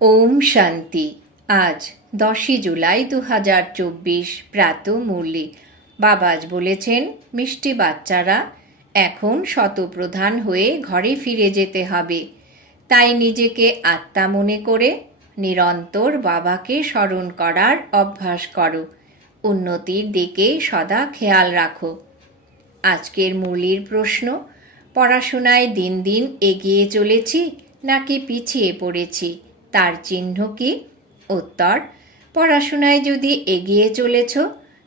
ওম শান্তি। আজ দশই জুলাই দু হাজার চব্বিশ, প্রাত মুরলি। বাবাজ বলেছেন, মিষ্টি বাচ্চারা, এখন শতপ্রধান হয়ে ঘরে ফিরে যেতে হবে। তাই নিজেকে আত্মা মনে করে নিরন্তর বাবাকে স্মরণ করার অভ্যাস করো। উন্নতির দিকে সদা খেয়াল রাখো। আজকের মূলির প্রশ্ন, পড়াশোনায় দিন দিন এগিয়ে চলেছি নাকি পিছিয়ে পড়েছি? তার চিহ্ন কি? উত্তর, পড়াশোনায় যদি এগিয়ে চলেছ,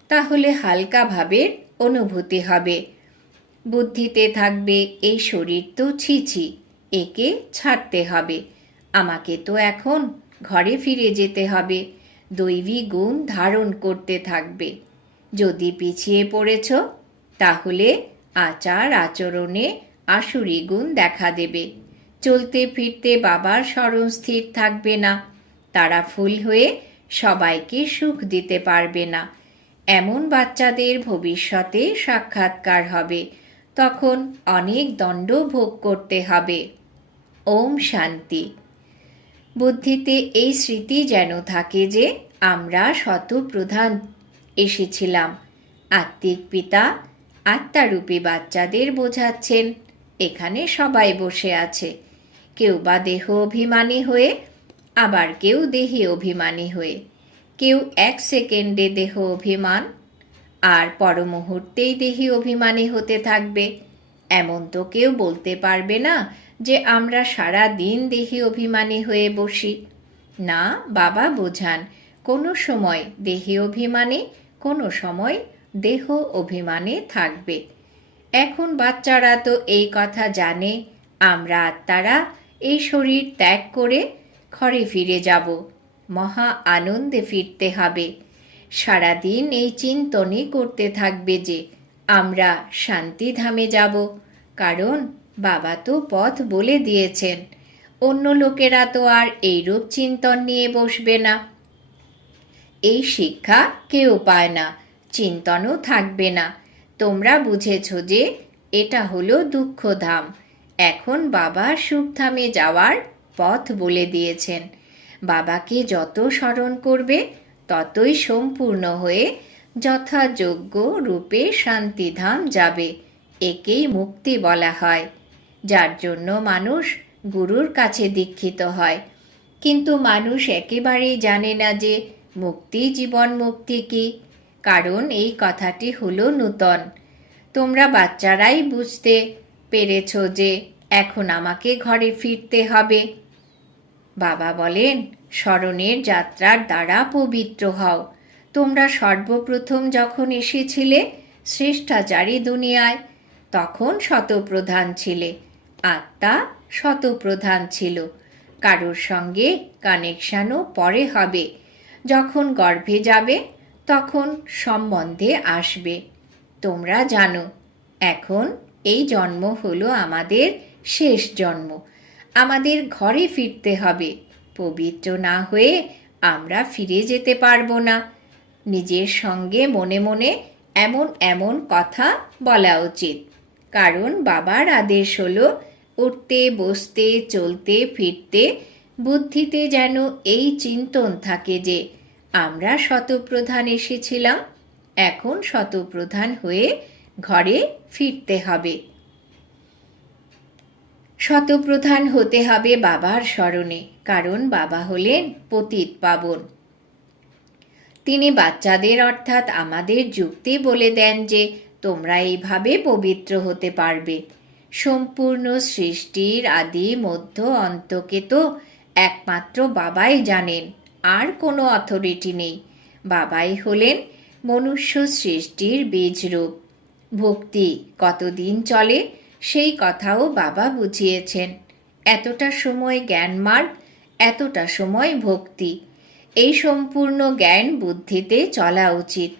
তাহলে হালকা ভাবের অনুভূতি হবে। বুদ্ধিতে থাকবে এই শরীর তো ছিছি একে ছাড়তে হবে। আমাকে তো এখন ঘরে ফিরে যেতে হবে, দৈবী গুণ ধারণ করতে থাকবে। যদি পিছিয়ে পড়েছ, তাহলে আচার আচরণে আসুরি গুণ দেখা দেবে। চলতে ফিরতে বাবার স্মরণ স্থির থাকবে না। তারা ফুল হয়ে সবাইকে সুখ দিতে পারবে না। এমন বাচ্চাদের ভবিষ্যতে সাক্ষাৎকার হবে। তখন অনেক দণ্ড ভোগ করতে হবে। ওম শান্তি। বুদ্ধিতে এই স্মৃতি যেন থাকে যে আমরা শতপ্রধান এসেছিলাম। আত্মিক পিতা, আত্মারূপী বাচ্চাদের বোঝাচ্ছেন, এখানে সবাই বসে আছে। কেউ বা দেহ অভিমানী হয়ে, আবার কেউ দেহে অভিমানী হয়ে। কেউ এক সেকেন্ডে দেহ অভিমান, আর পর মুহূর্তেই দেহি অভিমানী হতে থাকবে। এমন তো কেউ বলতে পারবে না যে আমরা সারা দিন দেহি অভিমানী হয়ে বসি। না, বাবা, বোঝান, কোনো সময় দেহি অভিমানে, কোনো সময় দেহ অভিমানে থাকবে। এখন বাচ্চারা তো এই কথা জানে, আমরা আত্মারা এই শরীর ত্যাগ করে ঘরে ফিরে যাব। মহা আনন্দে ফিরতে হবে। সারাদিন এই চিন্তনই করতে থাকবে যে, আমরা শান্তিধামে যাব। কারণ বাবা তো পথ বলে দিয়েছেন। অন্য লোকেরা তো আর এইরূপ চিন্তন নিয়ে বসবে না। এই শিক্ষা কেউ পায় না, চিন্তনও থাকবে না। তোমরা বুঝেছ যে, এটা হলো দুঃখধাম। এখন বাবা সুখধামে যাওয়ার পথ বলে দিয়েছেন। বাবাকে যত স্মরণ করবে, ততই সম্পূর্ণ হয়ে যথাযোগ্য রূপে শান্তিধাম যাবে, একেই মুক্তি বলা হয়। যার জন্য মানুষ গুরুর কাছে দীক্ষিত হয়। কিন্তু মানুষ একেবারেই জানে না যে মুক্তি জীবন মুক্তি কি, কারণ এই কথাটি হলো নূতন। তোমরা বাচ্চারাই বুঝতে পেরেছ যে এখন আমাকে ঘরে ফিরতে হবে। বাবা বলেন স্মরণের যাত্রার দ্বারা পবিত্র হও। তোমরা সর্বপ্রথম যখন এসেছিলে, শ্রেষ্ঠাচারী দুনিয়ায়, তখন শতপ্রধান ছিলে। আত্মা শতপ্রধান ছিল। কারোর সঙ্গে কানেকশানও পরে হবে। যখন গর্ভে যাবে, তখন সম্বন্ধে আসবে। তোমরা জানো, এখন এই জন্ম হলো আমাদের শেষ জন্ম। আমাদের ঘরে ফিরতে হবে। পবিত্র না হয়ে আমরা ফিরে যেতে পারব না। নিজের সঙ্গে মনে মনে এমন এমন কথা বলা উচিত। কারণ বাবার আদেশ হলো, উঠতে, বসতে, চলতে, ফিরতে বুদ্ধিতে যেন এই চিন্তন থাকে যে, আমরা শতপ্রধান এসেছিলাম, এখন শতপ্রধান হয়ে ঘরে ফিরতে হবে। শতপ্রধান হতে হবে বাবার স্মরণে, কারণ বাবা হলেন পতিত পাবন। তিনি বাচ্চাদের অর্থাৎ আমাদের যুক্তি বলে দেন যে, তোমরা এইভাবে পবিত্র হতে পারবে। সম্পূর্ণ সৃষ্টির আদি মধ্য অন্তকে তো একমাত্র বাবাই জানেন, আর কোনো অথরিটি নেই। বাবাই হলেন মনুষ্য সৃষ্টির বীজরূপ। ভক্তি কতদিন চলে? সেই কথাও বাবা বুঝিয়েছেন। এতটা সময় জ্ঞান মার্গ, এতটা সময় ভক্তি। এই সম্পূর্ণ জ্ঞান বুদ্ধিতে চলা উচিত।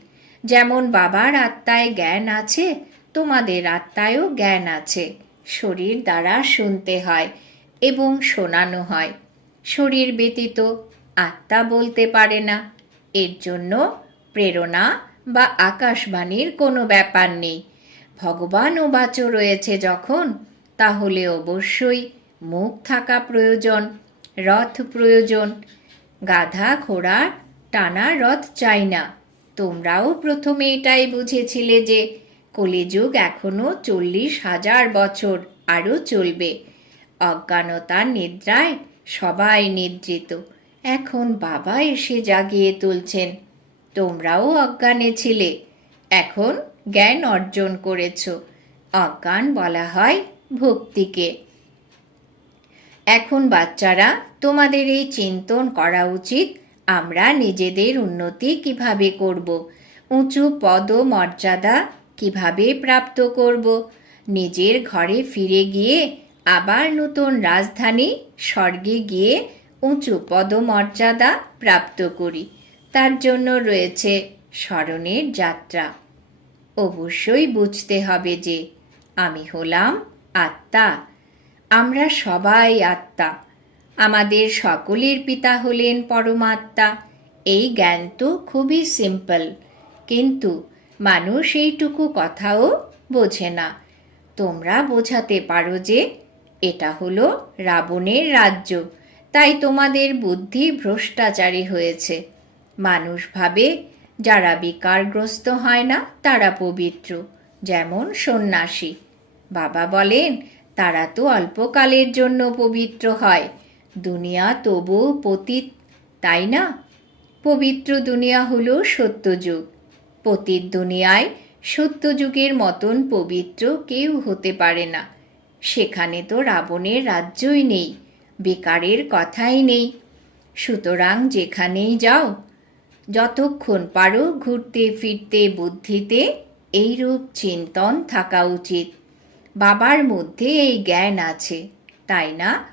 যেমন বাবার আত্মায় জ্ঞান আছে, তোমাদের আত্মায়ও জ্ঞান আছে। শরীর দ্বারা শুনতে হয় এবং শোনানো হয়। শরীর ব্যতীত আত্মা বলতে পারে না। এর জন্য প্রেরণা বা আকাশবাণীর কোনো ব্যাপার নেই। ভগবান ও বাচও রয়েছে যখন, তাহলে অবশ্যই মুখ থাকা প্রয়োজন, রথ প্রয়োজন। গাধা ঘোড়া টানা রথ চাই না। তোমরাও প্রথমে এটাই বুঝেছিলে যে, কলিযুগ এখনও চল্লিশ হাজার বছর আরও চলবে। অজ্ঞানতার নিদ্রায় সবাই নিদ্রিত। এখন বাবা এসে জাগিয়ে তুলছেন। তোমরাও অজ্ঞানে ছিলে। এখন জ্ঞান অর্জন করেছ। অজ্ঞান বলা হয় ভক্তিকে। এখন বাচ্চারা, তোমাদের এই চিন্তন করা উচিত, আমরা নিজেদের উন্নতি কীভাবে করব? উঁচু পদ মর্যাদা কীভাবে প্রাপ্ত করব? নিজের ঘরে ফিরে গিয়ে আবার নতুন রাজধানী, স্বর্গে গিয়ে উঁচু পদমর্যাদা প্রাপ্ত করি। তার জন্য রয়েছে স্মরণের যাত্রা। অবশ্যই বুঝতে হবে যে আমি হলাম আত্মা। আমরা সবাই আত্মা। আমাদের সকলের পিতা হলেন পরমাত্মা। এই জ্ঞান তো খুবই সিম্পল কিন্তু মানুষ এইটুকু কথাও বোঝে না। তোমরা বোঝাতে পারো যে এটা হলো রাবণের রাজ্য। তাই তোমাদের বুদ্ধি ভ্রষ্টাচারী হয়েছে। মানুষ ভাবে, যারা বিকারগ্রস্ত হয় না, তারা পবিত্র, যেমন সন্ন্যাসী। বাবা বলেন, তারা তো অল্পকালের জন্য পবিত্র হয়। দুনিয়া তবু পতিত, তাই না? পবিত্র দুনিয়া হল সত্যযুগ। পতিত দুনিয়ায় সত্যযুগের মতন পবিত্র কেউ হতে পারে না। সেখানে তো রাবণের রাজ্যই নেই, বেকারের কথাই নেই। সুতরাং যেখানেই যাও যতক্ষণ পারো ঘুরতে, ফিরতে, বুদ্ধিতে, এইরূপ চিন্তন থাকা উচিত। বাবার মধ্যে এই জ্ঞান আছে, তাই না?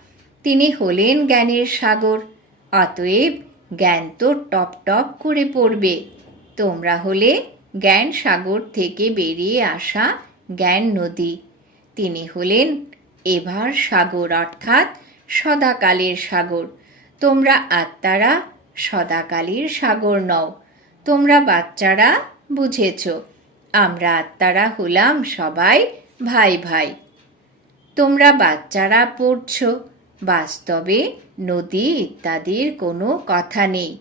তিনি হলেন জ্ঞানের সাগর, অতএব জ্ঞান তো টপ টপ করে পড়বে। তোমরা হলে জ্ঞান সাগর থেকে বেরিয়ে আসা জ্ঞান নদী। তিনি হলেন এভার সাগর, অর্থাৎ সদাকালের সাগর। তোমরা আত্মারা সদাকালের সাগর নও। তোমরা বাচ্চারা বুঝেছ, আমরা আত্মারা হলাম সবাই ভাই ভাই। তোমরা বাচ্চারা পড়ছ, বাস্তবে নদী ইত্যাদির কোনো কথা নেই।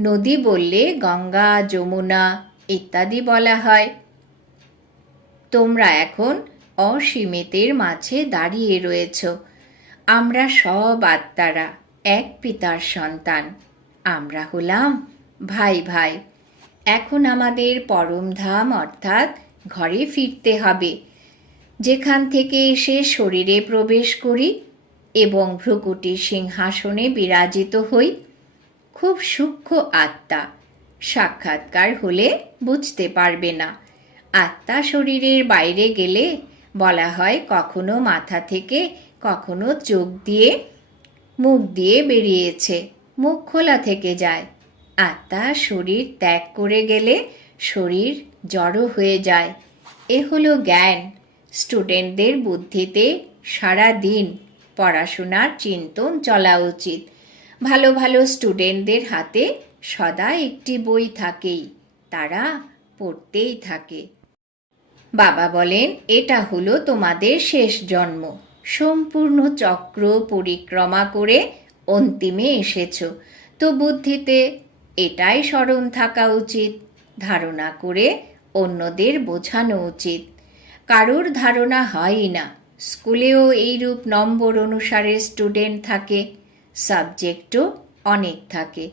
নদী বললে গঙ্গা, যমুনা ইত্যাদি বলা হয়। তোমরা এখন অসীমিতের মাঝে দাঁড়িয়ে রয়েছ। আমরা সব আত্মারা, এক পিতার সন্তান। আমরা হলাম ভাই ভাই। এখন আমাদের পরমধাম অর্থাৎ ঘরে ফিরতে হবে। যেখান থেকে এসে শরীরে প্রবেশ করি এবং ভ্রুকুটির সিংহাসনে বিরাজিত হই। খুব সূক্ষ্ম আত্মা সাক্ষাৎকার হলে বুঝতে পারবে না। আত্মা শরীরের বাইরে গেলে বলা হয় কখনো মাথা থেকে কখনো চোখ দিয়ে মুখ দিয়ে বেরিয়েছে। মুখ খোলা থেকে যায় আত্মা শরীর ত্যাগ করে গেলে শরীর জড়ো হয়ে যায়। এ হলো জ্ঞান। স্টুডেন্টদের বুদ্ধিতে সারা দিন পড়াশোনার চিন্তন চলা উচিত। ভালো ভালো স্টুডেন্টদের হাতে সদা একটি বই থাকেই, তারা পড়তেই থাকে। বাবা বলেন, এটা হলো তোমাদের শেষ জন্ম। সম্পূর্ণ চক্র পরিক্রমা করে অন্তিমে এসেছ। তো বুদ্ধিতে এটাই স্মরণ থাকা উচিত, ধারণা করে অন্যদের বোঝানো উচিত। কারোর ধারণা হয়ই না। স্কুলেও এইরূপ নম্বর অনুসারে স্টুডেন্ট থাকে, সাবজেক্টও অনেক থাকে।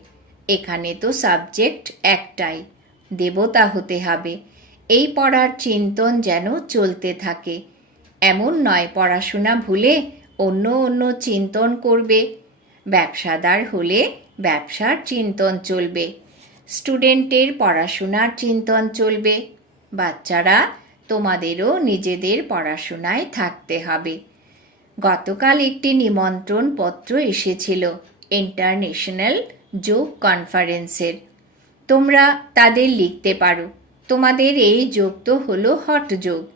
এখানে তো সাবজেক্ট একটাই, দেবতা হতে হবে। এই পড়ার চিন্তন যেন চলতে থাকে। এমন নয় পড়াশোনা ভুলে অন্য অন্য চিন্তন করবে। ব্যবসাদার হলে ব্যবসার চিন্তন চলবে। স্টুডেন্টের পড়াশোনার চিন্তন চলবে। বাচ্চারা তোমাদেরও নিজেদের পড়াশোনায় থাকতে হবে। গতকাল একটি নিমন্ত্রণ পত্র এসেছিল ইন্টারন্যাশনাল যোগ কনফারেন্সের। তোমরা তাদের লিখতে পারো। তোমাদের এই যোগ তো হলো হট যোগ।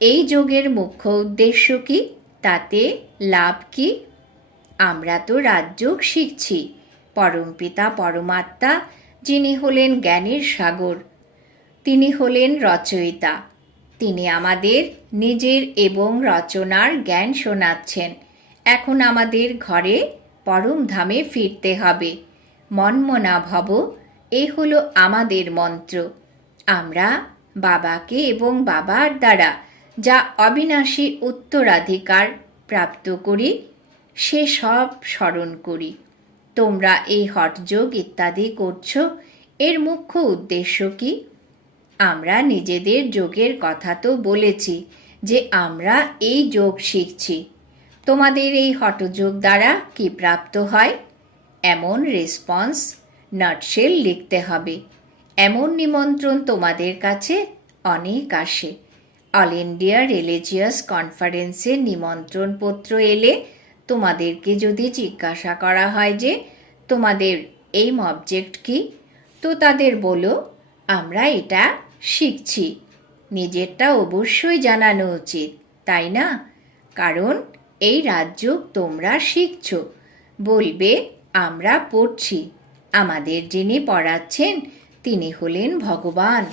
এই যোগের মুখ্য উদ্দেশ্য কি? তাতে লাভ কি? আমরা তো রাজযোগ শিখছি পরমপিতা পরমাত্মা, যিনি হলেন জ্ঞানের সাগর, তিনি হলেন রচয়িতা, তিনি আমাদের নিজের এবং রচনার জ্ঞান শোনাচ্ছেন। এখন আমাদের ঘরে পরম ধামে ফিরতে হবে। মন্মনা ভব, এ হলো আমাদের মন্ত্র। আমরা বাবাকে এবং বাবার দ্বারা যা অবিনাশী উত্তরাধিকার প্রাপ্ত করি সে সব স্মরণ করি। তোমরা এই হটযোগ ইত্যাদি করছ, এর মুখ্য উদ্দেশ্য কি? আমরা নিজেদের যোগের কথা তো বলেছি যে আমরা এই যোগ শিখছি। তোমাদের এই হটযোগ দ্বারা কি প্রাপ্ত হয়? এমন রেসপন্স নটশেল লিখতে হবে। এমন নিমন্ত্রণ তোমাদের কাছে অনেক আসে। অল ইন্ডিয়া রিলিজিয়াস কনফারেন্সের নিমন্ত্রণপত্র এলে তোমাদেরকে যদি জিজ্ঞাসা করা হয় যে, তোমাদের এইম অবজেক্ট কি? তো তাদের বলো, আমরা এটা শিখছি। নিজেরটা অবশ্যই জানানো উচিত, তাই না? কারণ এই রাজ্য তোমরা শিখছ। বলবে, আমরা পড়ছি। আমাদের যিনি পড়াচ্ছেন, তিনি হলেন ভগবান।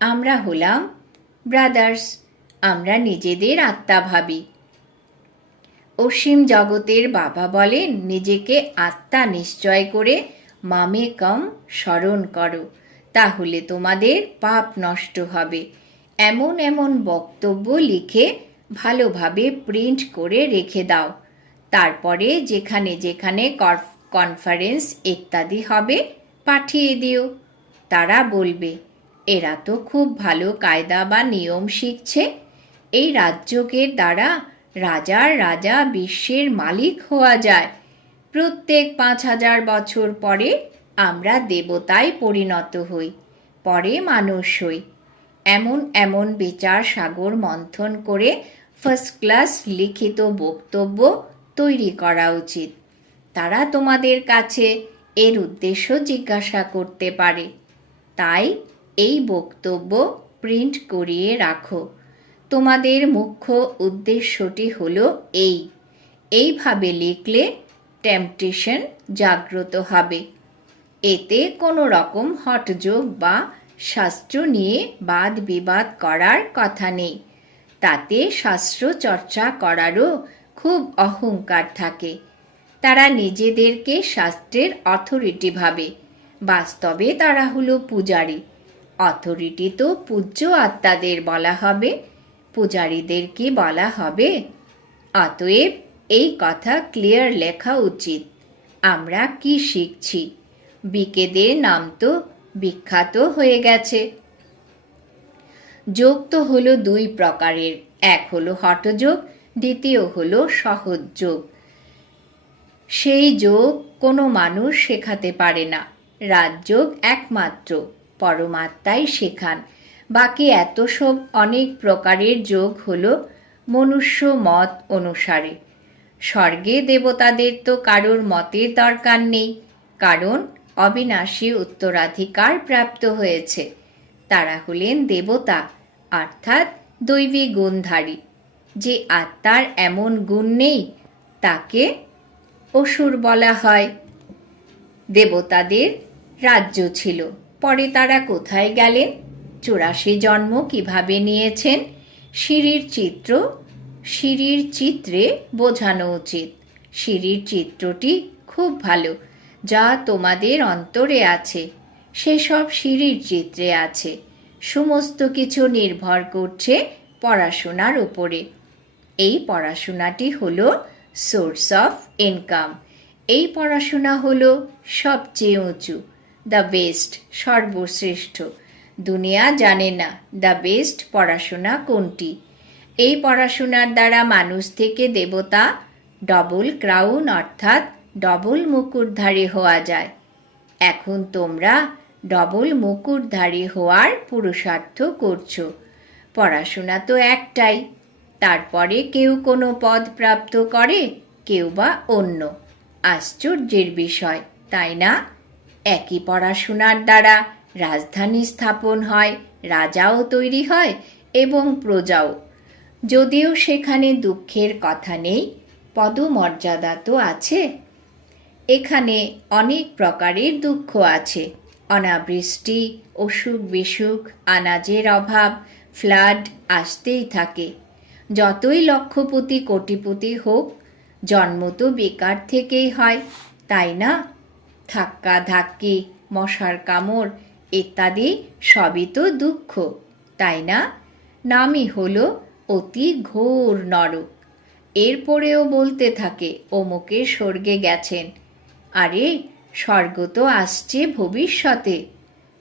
আমরা হলাম ব্রাদার্স আমরা নিজেদের আত্মা ভাবি। অসীম জগতের বাবা বলেন নিজেকে আত্মা নিশ্চয় করে মামে কম স্মরণ করো, তাহলে তোমাদের পাপ নষ্ট হবে। এমন এমন বক্তব্য লিখে ভালোভাবে প্রিন্ট করে রেখে দাও। তারপরে যেখানে যেখানে কনফারেন্স ইত্যাদি হবে পাঠিয়ে দিও। তারা বলবে, এরা তো খুব ভালো কায়দা বা নিয়ম শিখছে। এই রাজ্যকের দ্বারা রাজার রাজা বিশ্বের মালিক হওয়া যায়। প্রত্যেক পাঁচ হাজার বছর পরে আমরা দেবতায় পরিণত হই, পরে মানুষ হই। এমন এমন বিচার সাগর মন্থন করে ফার্স্ট ক্লাস লিখিত বক্তব্য তৈরি করা উচিত। তারা তোমাদের কাছে এর উদ্দেশ্য জিজ্ঞাসা করতে পারে। তাই এই বক্তব্য প্রিন্ট করিয়ে রাখো। তোমাদের মুখ্য উদ্দেশ্যটি হলো এই। এইভাবে লিখলে টেম্পটেশন জাগ্রত হবে। এতে কোনো রকম হটযোগ বা শাস্ত্র নিয়ে বাদ বিবাদ করার কথা নেই। তাতে শাস্ত্র চর্চা করারও খুব অহংকার থাকে। তারা নিজেদেরকে শাস্ত্রের অথরিটি ভাবে। বাস্তবে তারা হলো পূজারী। অথরিটি তো পূজ্য আত্মাদের বলা হবে। পূজারীদেরকে বলা হবে। অতএব এই কথা ক্লিয়ার লেখা উচিত। আমরা কি শিখছি? বিকেদের নাম তো বিখ্যাত হয়ে গেছে। যোগ তো হলো দুই প্রকারের। এক হলো হঠযোগ, দ্বিতীয় হলো সহজ যোগ সেই যোগ কোনো মানুষ শেখাতে পারে না। রাজযোগ একমাত্র, পরমাত্মাই শেখান। বাকি এত সব অনেক প্রকারের যোগ হল মনুষ্য মত অনুসারে। স্বর্গে দেবতাদের তো কারোর মতের দরকার নেই, কারণ অবিনাশী উত্তরাধিকার প্রাপ্ত হয়েছে। তারা হলেন দেবতা, অর্থাৎ দৈবী গুণধারী। যে আত্মার এমন গুণ নেই, তাকে অসুর বলা হয়। দেবতাদের রাজ্য ছিল, পরে তারা কোথায় গেলেন? চুরাশি জন্ম কীভাবে নিয়েছেন? সিঁড়ির চিত্র, সিঁড়ির চিত্রে বোঝানো উচিত। সিঁড়ির চিত্রটি খুব ভালো, যা তোমাদের অন্তরে আছে। সেসব সিঁড়ির চিত্রে আছে। সমস্ত কিছু নির্ভর করছে পড়াশোনার উপরে। এই পড়াশোনাটি হলো সোর্স অফ ইনকাম। এই পড়াশোনা হলো সবচেয়ে উঁচু, দ্য বেস্ট, সর্বশ্রেষ্ঠ। দুনিয়া জানে না দ্য বেস্ট পড়াশোনা কোনটি? এই পড়াশোনার দ্বারা মানুষ থেকে দেবতা ডবল ক্রাউন অর্থাৎ ডবল মুকুটধারী হওয়া যায়। এখন তোমরা ডবল মুকুটধারী হওয়ার পুরুষার্থ করছ। পড়াশোনা তো একটাই, তারপরে কেউ কোনো পদ প্রাপ্ত করে, কেউ বা অন্য। আশ্চর্যের বিষয়, তাই না? একই পড়াশোনার দ্বারা রাজধানী স্থাপন হয়, রাজাও তৈরি হয় এবং প্রজাও। যদিও সেখানে দুঃখের কথা নেই, পদমর্যাদা তো আছে। এখানে অনেক প্রকারের দুঃখ আছে। অনাবৃষ্টি, অসুখ বিসুখ, আনাজের অভাব, ফ্লাড আসতেই থাকে। যতই লক্ষপতি, কোটিপতি হোক, জন্ম তো বেকার থেকেই হয়, তাই না? ধাক্কা ধাক্কি, মশার কামড় ইত্যাদি সবই তো দুঃখ, তাই না? নামই হলো অতি ঘোর নরক। এরপরেও বলতে থাকে অমুকে স্বর্গে গেছেন। আরে, স্বর্গ তো আসছে ভবিষ্যতে।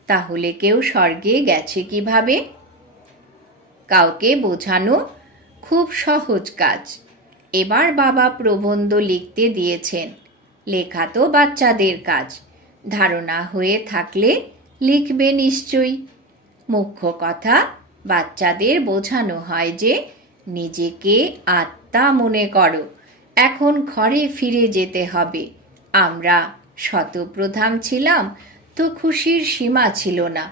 তাহলে কেউ স্বর্গে গেছে কীভাবে? কাউকে বোঝানো খুব সহজ কাজ। এবার বাবা প্রবন্ধ লিখতে দিয়েছেন। লেখা তো বাচ্চাদের কাজ। ধারণা হয়ে থাকলে লিখবে নিশ্চয়ই। মুখ্য কথা, বাচ্চাদের বোঝানো হয় যে নিজেকে আত্মা মনে করো। এখন ঘরে ফিরে যেতে হবে। আমরা শতপ্রধান ছিলাম তো খুশির সীমা ছিল না।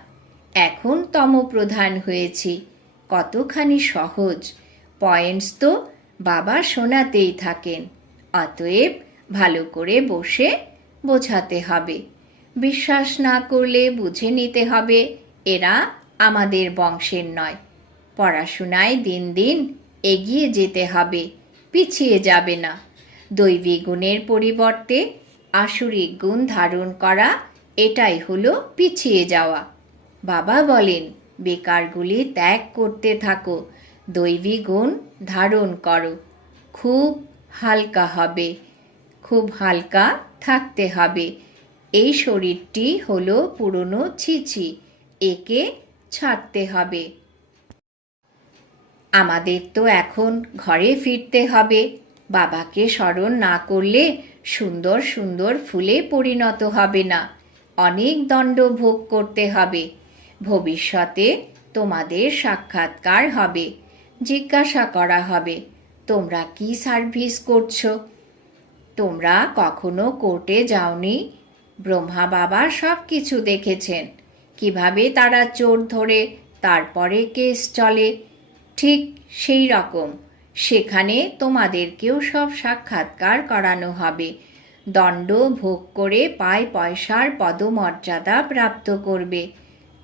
এখন তমপ্রধান হয়েছি। কতখানি সহজ। পয়েন্টস তো বাবা শোনাতেই থাকেন। অতএব ভালো করে বসে বোঝাতে হবে। বিশ্বাস না করলে বুঝে নিতে হবে, এরা আমাদের বংশের নয়। পড়াশোনায় দিন দিন এগিয়ে যেতে হবে, পিছিয়ে যাবে না। দৈবিক গুণের পরিবর্তে আসুরিক গুণ ধারণ করা, এটাই হলো পিছিয়ে যাওয়া। বাবা বলেন, বেকারগুলি ত্যাগ করতে থাকো দৈবী গুণ ধারণ করো। খুব হালকা হবে, খুব হালকা থাকতে হবে। এই শরীরটি হলো পুরনো ছিছি, একে ছাড়তে হবে। আমাদের তো এখন ঘরে ফিরতে হবে। বাবাকে স্মরণ না করলে সুন্দর সুন্দর ফুলে পরিণত হবে না। অনেক দণ্ড ভোগ করতে হবে। ভবিষ্যতে তোমাদের সাক্ষাৎকার হবে। জিজ্ঞাসা করা হবে, তোমরা কি সার্ভিস করছ? তোমরা কখনো কোর্টে যাওনি? ব্রহ্মা বাবা সব কিছু দেখেছেন। কীভাবে তারা চোর ধরে, তারপরে কেস চলে, ঠিক সেই রকম। সেখানে তোমাদেরকেও সব সাক্ষাৎকার করানো হবে। দণ্ড ভোগ করে পায় পয়সার পদমর্যাদা প্রাপ্ত করবে।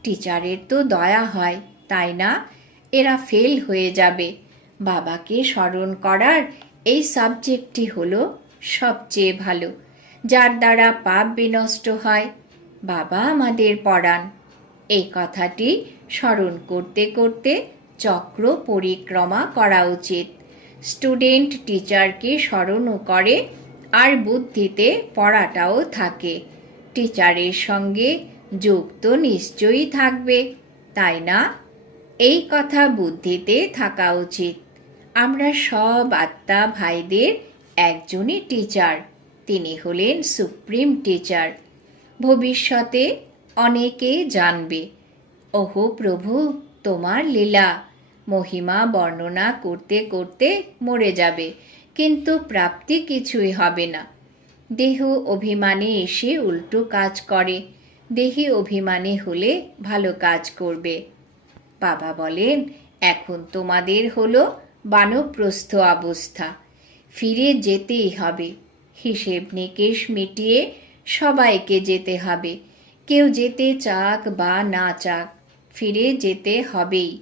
টিচারের তো দয়া হয়, তাই না? এরা ফেল হয়ে যাবে। বাবাকে স্মরণ করার এই সাবজেক্টটি হলো সবচেয়ে ভালো। যার দ্বারা পাপ বিনষ্ট হয়। বাবা আমাদের পড়ান এই কথাটি স্মরণ করতে করতে চক্র পরিক্রমা করা উচিত। স্টুডেন্ট টিচারকে স্মরণও করে আর বুদ্ধিতে পড়াটাও থাকে। টিচারের সঙ্গে যোগ তো নিশ্চয়ই থাকবে, তাই না? এই কথা বুদ্ধিতে থাকা উচিত। আমরা সব আত্মা ভাইদের একজনই টিচার। তিনি হলেন সুপ্রিম টিচার। ভবিষ্যতে অনেকে জানবে, ওহো প্রভু, তোমার লীলা। মহিমা বর্ণনা করতে করতে মরে যাবে, কিন্তু প্রাপ্তি কিছুই হবে না। দেহ অভিমানে এসে উল্টো কাজ করে, দেহে অভিমানে হলে ভালো কাজ করবে। বাবা বলেন, এখন তোমাদের হলো বানপ্রস্থ অবস্থা। ফিরে যেতেই হবে। হিসেব নিকেশ মিটিয়ে সবাইকে যেতে হবে। কেউ যেতে চাক বা না চাক, ফিরে যেতে হবেই।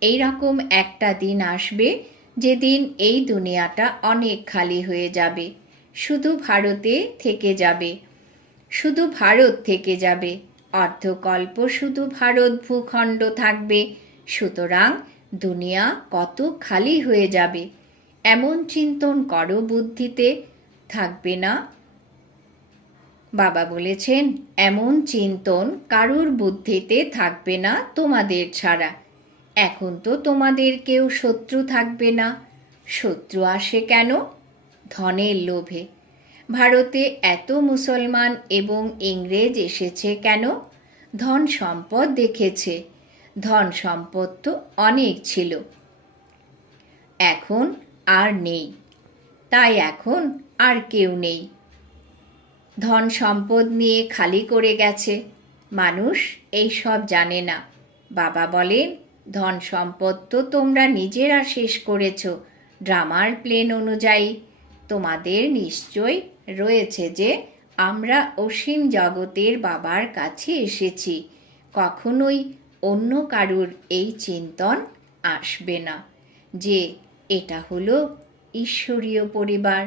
এই রকম একটা দিন আসবে যেদিন এই দুনিয়াটা অনেক খালি হয়ে যাবে। শুধু ভারতে থেকে যাবে। শুধু ভারত থেকে যাবে। অর্ধকল্প শুধু ভারত ভূখণ্ড থাকবে। সুতরাং দুনিয়া কত খালি হয়ে যাবে। এমন চিন্তন করো বুদ্ধিতে থাকবে না। বাবা বলেছেন, এমন চিন্তন কারুর বুদ্ধিতে থাকবে না তোমাদের ছাড়া। এখন তো তোমাদের কেউ শত্রু থাকবে না। শত্রু আসে কেন? ধনের লোভে। ভারতে এত মুসলমান এবং ইংরেজ এসেছে কেন? ধন সম্পদ দেখেছে। ধন সম্পদ তো অনেক ছিল। এখন আর নেই। তাই এখন আর কেউ নেই। ধন সম্পদ নিয়ে খালি করে গেছে। মানুষ এই সব জানে না। বাবা বলেন, ধন সম্পদ তো তোমরা নিজেরা শেষ করেছ। ড্রামার প্লেন অনুযায়ী। তোমাদের নিশ্চয় রয়েছে যে, আমরা অসীম জগতের বাবার কাছে এসেছি। কখনোই অন্য কারুর এই চিন্তন আসবে না। যে, এটা হলো ঈশ্বরীয় পরিবার।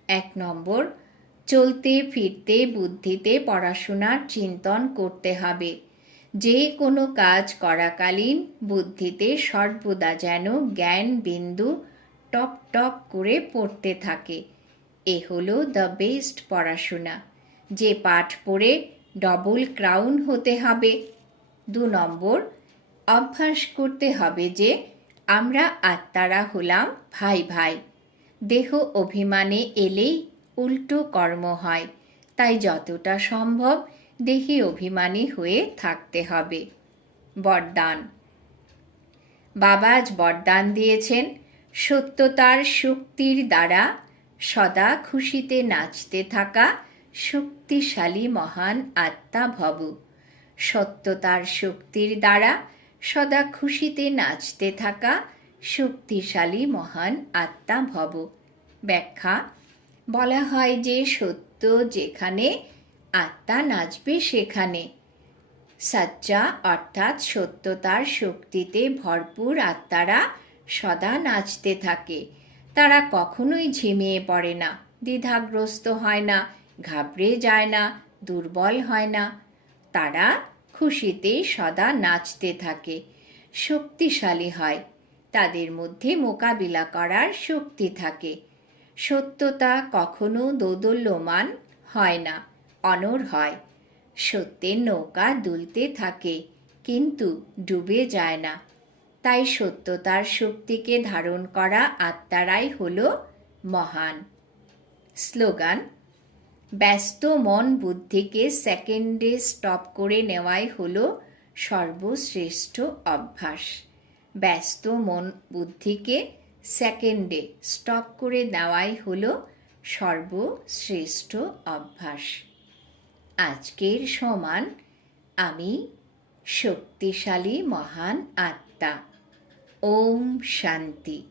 এক নম্বর, চলতে, ফিরতে, বুদ্ধিতে পড়াশোনার চিন্তন করতে হবে। যে কোনো কাজ করাকালীন বুদ্ধিতে সর্বদা যেন জ্ঞান বিন্দু টপ টপ করে পড়তে থাকে। এ হলো দ্য বেস্ট পড়াশোনা। যে পাঠ পড়ে ডবল ক্রাউন হতে হবে। দু নম্বর, অভ্যাস করতে হবে যে আমরা আত্মারা হলাম ভাই ভাই। দেহ অভিমানে এলেই উল্টো কর্ম হয়। তাই যতটা সম্ভব দেহি অভিমানী হয়ে থাকতে হবে। বরদান। বাবা আজ বরদান দিয়েছেন। সত্যতার শক্তির দ্বারা সদা খুশিতে নাচতে থাকা শক্তিশালী মহান আত্মা ভব। সত্যতার শক্তির দ্বারা সদা খুশিতে নাচতে থাকা শক্তিশালী মহান আত্মা ভব। ব্যাখ্যা, বলা হয় যে সত্য যেখানে, আত্মা নাচবে সেখানে। সাচ্চা অর্থাৎ সত্যতার শক্তিতে ভরপুর আত্মারা সদা নাচতে থাকে। তারা কখনোই ঝিমিয়ে পড়ে না, দ্বিধাগ্রস্ত হয় না, ঘাবড়ে যায় না, দুর্বল হয় না। তারা খুশিতে সদা নাচতে থাকে, শক্তিশালী হয়। তাদের মধ্যে মোকাবিলা করার শক্তি থাকে। সত্যতা কখনো দোদল্যমান হয় না, অনর হয়। সত্যের নৌকা দুলতে থাকে, কিন্তু ডুবে যায় না। তাই সত্যতার শক্তিকে ধারণ করা আত্মারাই হল মহান। স্লোগান, ব্যস্ত মন বুদ্ধিকে সেকেন্ডে স্টপ করে নেওয়াই হল সর্বশ্রেষ্ঠ অভ্যাস। ব্যস্ত মন বুদ্ধিকে সেকেন্ডে স্টপ করে দেওয়াই হল সর্বশ্রেষ্ঠ অভ্যাস। আজকের সমান আমি শক্তিশালী মহান আত্মা। ওম শান্তি।